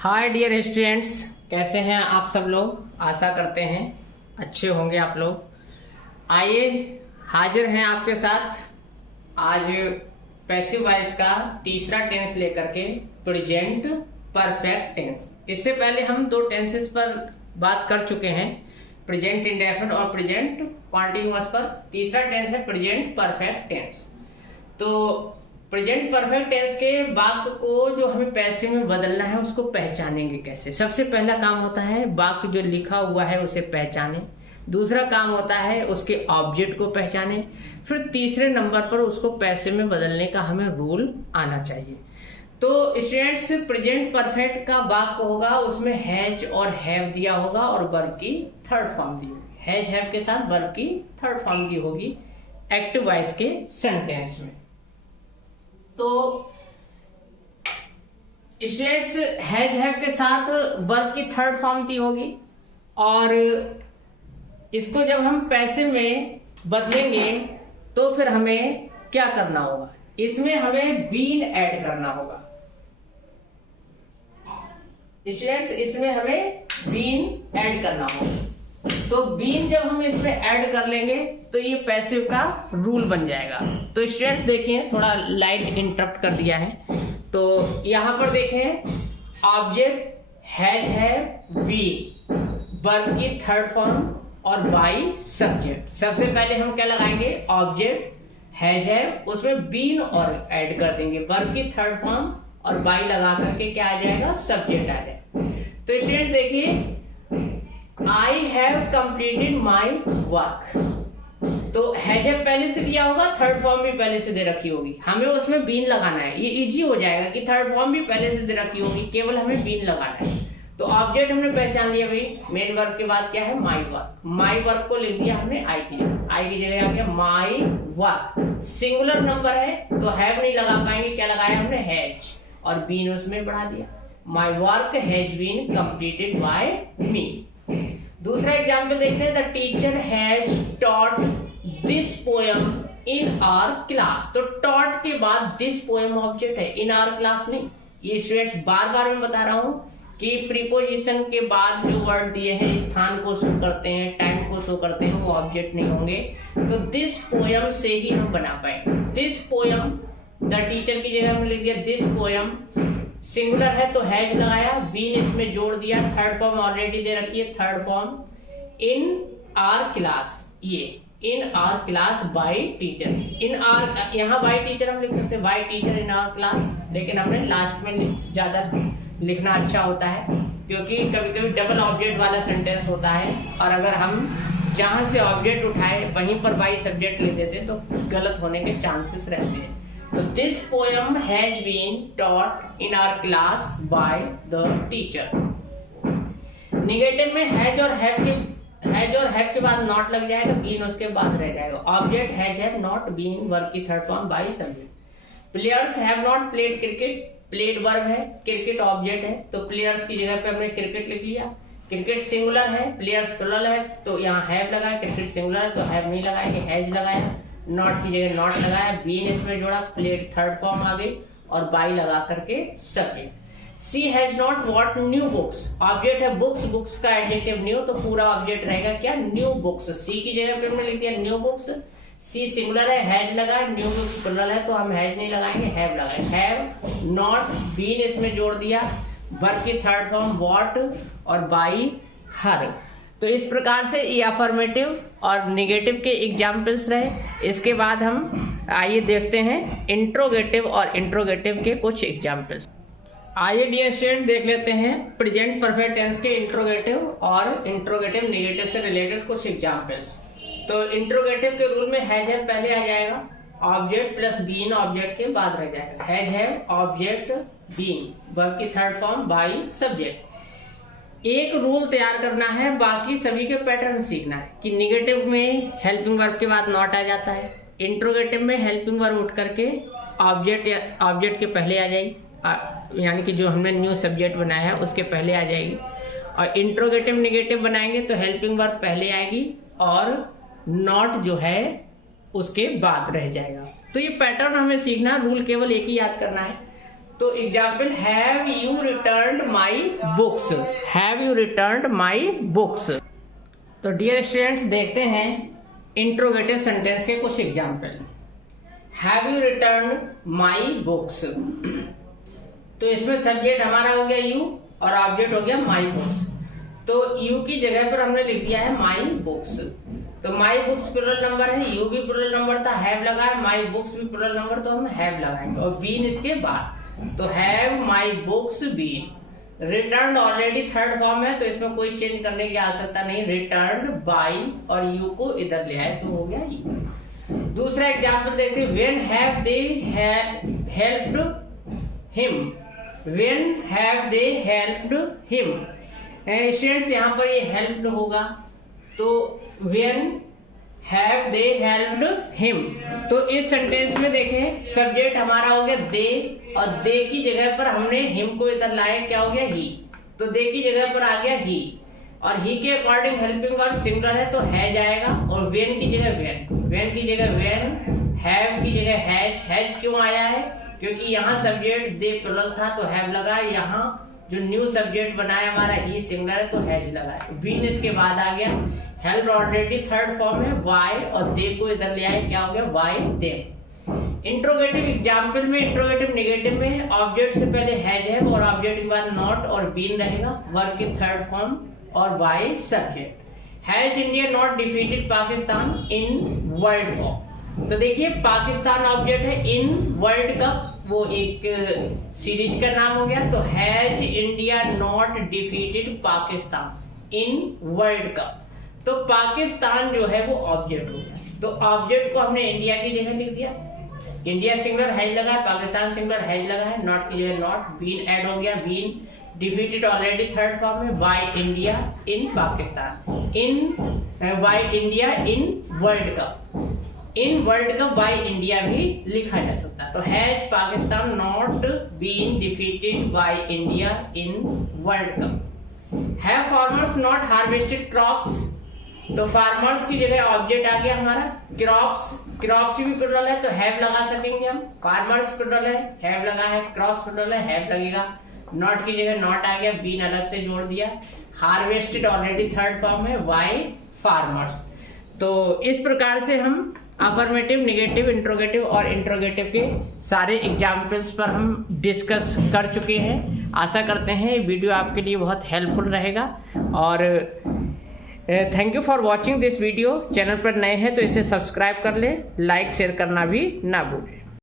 Hi dear students, कैसे हैं आप सब लोग। आशा करते हैं अच्छे होंगे आप लोग। आइए हाजिर हैं आपके साथ आज पैसिव वॉइस का तीसरा टेंस लेकर के, प्रेजेंट परफेक्ट टेंस। इससे पहले हम दो टेंसेस पर बात कर चुके हैं, प्रेजेंट इंडेफिनिट और प्रेजेंट कॉन्टिन्यूअस पर। तीसरा टेंस है प्रेजेंट परफेक्ट टेंस। तो प्रेजेंट परफेक्ट टेंस के वाक्य को जो हमें पैसिव में बदलना है उसको पहचानेंगे कैसे। सबसे पहला काम होता है वाक्य जो लिखा हुआ है उसे पहचाने। दूसरा काम होता है उसके ऑब्जेक्ट को पहचाने। फिर तीसरे नंबर पर उसको पैसिव में बदलने का हमें रूल आना चाहिए। तो स्टूडेंट्स, प्रेजेंट परफेक्ट का वाक्य होगा, उसमें हैज और हैव दिया होगा और वर्ब की थर्ड फॉर्म दी होगी। हैज हैव के साथ वर्ब की थर्ड फॉर्म दी होगी एक्टिव वॉइस के सेंटेंस में। तो स्टूडेंट्स, हैज हैव के साथ वर्ब की थर्ड फॉर्म दी होगी और इसको जब हम पैसिव में बदलेंगे तो फिर हमें क्या करना होगा, इसमें हमें बीन ऐड करना होगा। स्टूडेंट्स, इसमें हमें बीन ऐड करना होगा। तो बीन जब हम इसमें ऐड कर लेंगे तो ये पैसिव का रूल बन जाएगा। तो स्टूडेंट्स देखिए, थोड़ा लाइट इंटरप्ट कर दिया है। तो यहां पर देखें, object has have been, verb की थर्ड फॉर्म और बाई सब्जेक्ट। सबसे पहले हम क्या लगाएंगे, ऑब्जेक्ट हैज हैव, उसमें बीन और ऐड कर देंगे, वर्ब की थर्ड फॉर्म और बाई लगा करके क्या आ जाएगा, सब्जेक्ट आ जाएगा। तो स्टूडेंट्स देखिए, I have completed my work। तो हैज हैव पहले से दिया होगा, थर्ड फॉर्म भी पहले से दे रखी होगी, हमें उसमें बीन लगाना है। ये इजी हो जाएगा कि थर्ड फॉर्म भी पहले से दे रखी होगी, केवल हमें बीन लगाना है। तो ऑब्जेक्ट हमने पहचान लिया भाई, मेन वर्ब के बाद क्या है, माई वर्क। माई वर्क को लिख दिया हमने आई की जगह, आई की जगह आ गया माई वर्क। सिंगुलर नंबर है तो हैव नहीं लगा पाएंगे, क्या लगाया हमने, हैज, और बीन उसमें बढ़ा दिया। My work has been completed by me. दूसरा एग्जाम्पल देखते हैं, the teacher has taught this poem in our class. तो टॉट के बाद दिस पोएम ऑब्जेक्ट है, इन आवर क्लास नहीं। ये स्टूडेंट्स बार बार मैं बता रहा हूं कि प्रीपोजिशन के बाद जो वर्ड दिए हैं स्थान को शो करते हैं, टाइम को शो करते हैं, वो ऑब्जेक्ट नहीं होंगे। तो दिस पोएम से ही हम बना पाएंगे। दिस पोएम, द टीचर की जगह हमने लिख दिया दिस पोएम। सिंगुलर है तो हैज लगाया, बीन इसमें जोड़ दिया, थर्ड फॉर्म ऑलरेडी दे रखी है, third form in our class. ये in our class by teacher, in our, यहाँ बाय टीचर हम लिख सकते हैं, by teacher in our class, लेकिन हमने लास्ट में ज्यादा लिखना अच्छा होता है क्योंकि कभी कभी डबल ऑब्जेक्ट वाला सेंटेंस होता है और अगर हम जहां से ऑब्जेक्ट उठाए वहीं पर बाय सब्जेक्ट लिख देते तो गलत होने के चांसेस रहते हैं। तो this poem has been taught in our class by the teacher. Negative में हैज और हैव के बाद नॉट लग जाएगा, बीन उसके बाद रह जाएगा। Object has have not been, verb की third form by subject. Players have not played cricket, played verb है, क्रिकेट ऑब्जेक्ट है, तो प्लेयर्स की जगह पे हमने क्रिकेट लिख लिया। क्रिकेट सिंगुलर है, प्लेयर्स प्लुरल है, तो यहाँ हैव लगाया, क्रिकेट सिंगुलर है तो हैव नहीं लगाएंगे, हैज लगाया। नॉट की जगह नॉट लगाया, बीन इसमें जोड़ा, प्लेड थर्ड फॉर्म आ गई और बाई लगा करके subject. She has not bought new books, object है बुक्स, बुक्स का एडजेक्टिव न्यू, तो पूरा ऑब्जेक्ट रहेगा क्या, न्यू बुक्स। सी की जगह पे हमने लिख दिया न्यू बुक्स, सी सिंगुलर है, हैज लगा, न्यू बुक्स प्लुरल है तो हम हैज नहीं लगाएंगे, हैव लगाएंगे। हैव नॉट, बीन इसमें जोड़ दिया, वर्ब की थर्ड फॉर्म वॉट और बाई हर। तो इस प्रकार से ये अफर्मेटिव और निगेटिव के एग्जाम्पल्स रहे। इसके बाद हम आइए देखते हैं इंट्रोगेटिव और इंट्रोगेटिव के कुछ एग्जाम्पल्स। आइए डियर स्टूडेंट्स देख लेते हैं प्रेजेंट परफेक्ट टेंस के इंट्रोगेटिव और इंट्रोगेटिव निगेटिव से रिलेटेड कुछ एग्जाम्पल्स। तो इंट्रोगेटिव के रूल में हैज हैव पहले आ जाएगा, ऑब्जेक्ट प्लस बीन ऑब्जेक्ट के बाद रह जाएगा। Has have object been, verb की थर्ड फॉर्म बाई सब्जेक्ट। एक रूल तैयार करना है, बाकी सभी के पैटर्न सीखना है कि निगेटिव में हेल्पिंग वर्ब के बाद नॉट आ जाता है, इंट्रोगेटिव में हेल्पिंग वर्ब उठ करके ऑब्जेक्ट के पहले आ जाएगी, यानी कि जो हमने न्यू सब्जेक्ट बनाया है उसके पहले आ जाएगी। और इंट्रोगेटिव निगेटिव बनाएंगे तो हेल्पिंग वर्ब पहले आएगी और नॉट जो है उसके बाद रह जाएगा। तो ये पैटर्न हमें सीखना, रूल केवल एक ही याद करना है। तो example, have you returned my my books, have you returned my books. तो डियर स्टूडेंट्स, देखते हैं इंट्रोगेटिव सेंटेंस के कुछ example. Have you returned my books, तो इसमें सब्जेक्ट हमारा हो गया यू और ऑब्जेक्ट हो गया माई बुक्स। तो यू की जगह पर हमने लिख दिया है माई बुक्स। तो माई बुक्स प्लुरल नंबर है, यू भी प्लुरल नंबर था, हैव लगा है, माई बुक्स भी प्लुरल नंबर, तो हम हैव लगाएंगे और बीन इसके बाद। तो have my books been. Return already third form है, तो इसमें कोई चेंज करने की आवश्यकता नहीं। रिटर्न बाई और यू को इधर ले आए तो हो गया यू। दूसरा एग्जाम्पल देखते हैं। When have they helped him, when have they helped him. Students यहाँ पर ये हेल्प्ड होगा, तो when have they helped him. तो इस सेंटेंस में देखें सब्जेक्ट हमारा हो गया दे और दे की जगह पर हमने हिम को इधर लाया, क्या हो गया ही। तो दे की जगह पर आ गया ही और ही के अकॉर्डिंग हेल्पिंग वर्ब सिंगुलर है तो है जाएगा और वेन की जगह वेन, वेन की जगह वेन, हैव की जगह हैज। हैज क्यों आया है? क्योंकि यहाँ सब्जेक्ट दे प्लुरल था तो हैव लगा, यहाँ जो न्यू सब्जेक्ट बनाया हमारा ही सिंगुलर है तो हैज लगा है। बीन इसके बाद आ गया। हेल्प ऑलरेडी थर्ड फॉर्म है, वाई और दे को इधर ले आए, क्या हो गया वाई दे। इंट्रोगेटिव एग्जाम्पल में, इंट्रोगेटिव नेगेटिव में ऑब्जेक्ट से पहले हैज है और ऑब्जेक्ट के बाद नॉट और बीन रहेगा, वर्ब की थर्ड फॉर्म और by subject. Has India not defeated Pakistan in world cup. तो देखिए पाकिस्तान ऑब्जेक्ट है, इन वर्ल्ड कप वो एक सीरीज का नाम हो गया। तो has India not defeated Pakistan in world cup. तो पाकिस्तान जो है वो ऑब्जेक्ट हो गया, तो ऑब्जेक्ट को हमने इंडिया की जगह लिख दिया। इंडिया सिंगुलर हैज लगा है, पाकिस्तान सिंगुलर हैज लगा है, नॉट की जगह नॉट, बीन ऐड हो गया, been defeated already third form में, by India in Pakistan, in by India in world cup. In world cup by India भी लिखा जा सकता है। तो has Pakistan not been defeated by India in world cup. Have farmers not harvested crops. तो farmers की जगह ऑब्जेक्ट आ गया हमारा क्रॉप्स, क्रॉप्स भी प्लुरल है तो हैव लगा सकेंगे हम। फार्मर्स प्लुरल है, हैव लगा है, क्रॉप्स प्लुरल है, हैव लगेगा। नॉट की जगह नॉट आ गया, बीन अलग से जोड़ दिया। हार्वेस्टेड ऑलरेडी थर्ड फॉर्म है, वाई फार्मर्स। तो इस प्रकार से हम अफर्मेटिव, नेगेटिव, इंट्रोगेटिव और इंट्रोगेटिव के सारे एग्जाम्पल्स पर हम डिस्कस कर चुके हैं। आशा करते हैं वीडियो आपके लिए बहुत हेल्पफुल रहेगा और thank you for watching this video. Channel पर नए हैं तो इसे सब्सक्राइब कर लें, लाइक शेयर करना भी ना भूलें।